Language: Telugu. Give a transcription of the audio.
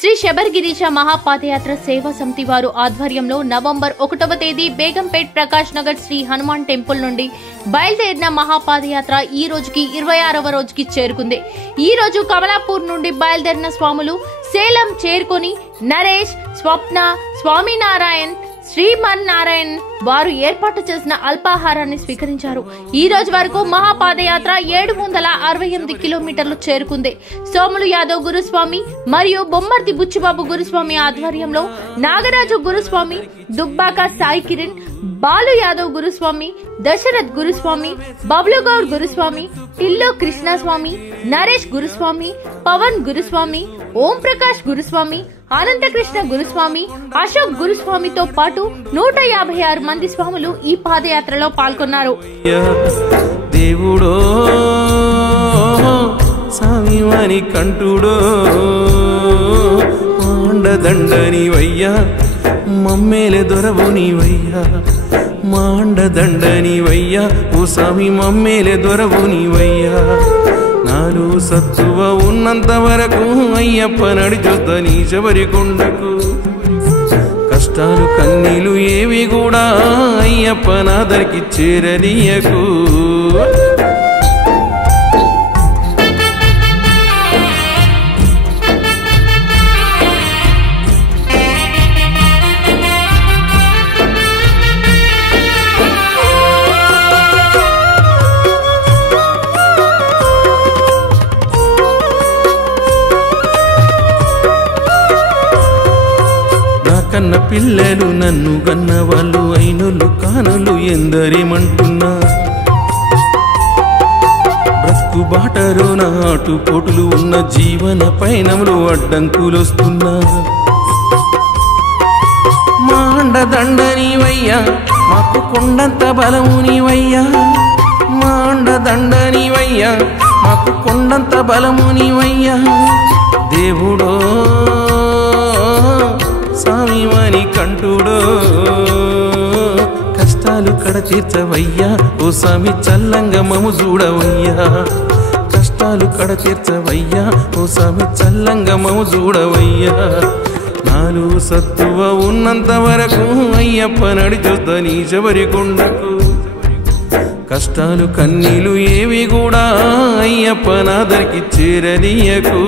శ్రీ శబరిగిరీశ మహాపాదయాత్ర సేవా సమితి వారు ఆధ్వర్యంలో నవంబర్ 1వ తేదీ బేగంపేట్ ప్రకాష్ నగర్ శ్రీ హనుమాన్ టెంపుల్ నుండి బయలుదేరిన మహాపాదయాత్ర ఈ రోజుకి 26వ రోజుకి చేరుకుంది. ఈ రోజు కమలాపూర్ నుండి బయలుదేరిన స్వాములు సేలం చేరుకొని నరేష్, స్వప్న, స్వామినారాయణ్, శ్రీమన్నారాయణ్ వారు ఏర్పాటు చేసిన అల్పాహారాన్ని స్వీకరించారు. ఈ రోజు వరకు మహాపాదయాత్ర 768 కిలోమీటర్లు చేరుకుంది. సోములు యాదవ్ గురుస్వామి మరియు బొమ్మర్తి బుచ్చిబాబు గురుస్వామి ఆధ్వర్యంలో నాగరాజు గురుస్వామి, దుబ్బాక సాయి కిరణ్, బాలు యాదవ్ గురుస్వామి, దశరథ్ గురుస్వామి, బబ్లుగౌడ్ గురుస్వామి, టిల్లో కృష్ణస్వామి, నరేష్ గురుస్వామి, పవన్ గురుస్వామి, ఓం ప్రకాష్ గురుస్వామి, అనంతకృష్ణ గురుస్వామి, అశోక్ గురుస్వామితో పాటు 156 మంది స్వాములు ఈ పాదయాత్రలో పాల్గొన్నారు. దేవుడో స్వామివాని కంటుడో మాండదండని వయ్యా, మమ్మేలే దొరవు నీవయ్యా, మాండదండని వయ్యా, ఓ స్వామి మమ్మేలే దొరవు నీవయ్యా. నాలు సత్తువ ఉన్నంత వరకు అయ్యప్ప నడిచొద్ద నీ శబరి కొండకు. కష్టాలు కన్నీలు ఏవి కూడా అయ్యప్ప నాదరికి చేరనీయకు. కన్న పిల్లలు నన్ను కన్న వాళ్ళు అయినోళ్ళు కానులు ఎందరేమంటున్నా. బ్రతుకు బాటలో నాటు పోటులు ఉన్న జీవన పయనంలో అడ్డంకులొస్తున్నా. మాండదండని వయ్యా, మాకు కొండంత బలము నీవయ్యా, మాండదండని వయ్యా, మాకు కొండంత బలము నీవయ్యా. దేవుడో స్వామివాని కంటుడో కష్టాలు కడ తీర్చవయ్యా, ఓ స్వామి చల్లంగా మము చూడవయ్యా. కష్టాలు కడ తీర్చవయ్యా, ఓ స్వామి చల్లంగా మము చూడవయ్యా. నాలు సత్తువ ఉన్నంత వరకు అయ్యప్ప నడిచొద్ద నీ శబరి కొండకు. కష్టాలు కన్నీలు ఏవి కూడా అయ్యప్ప నాదరికి చేరనీయకు.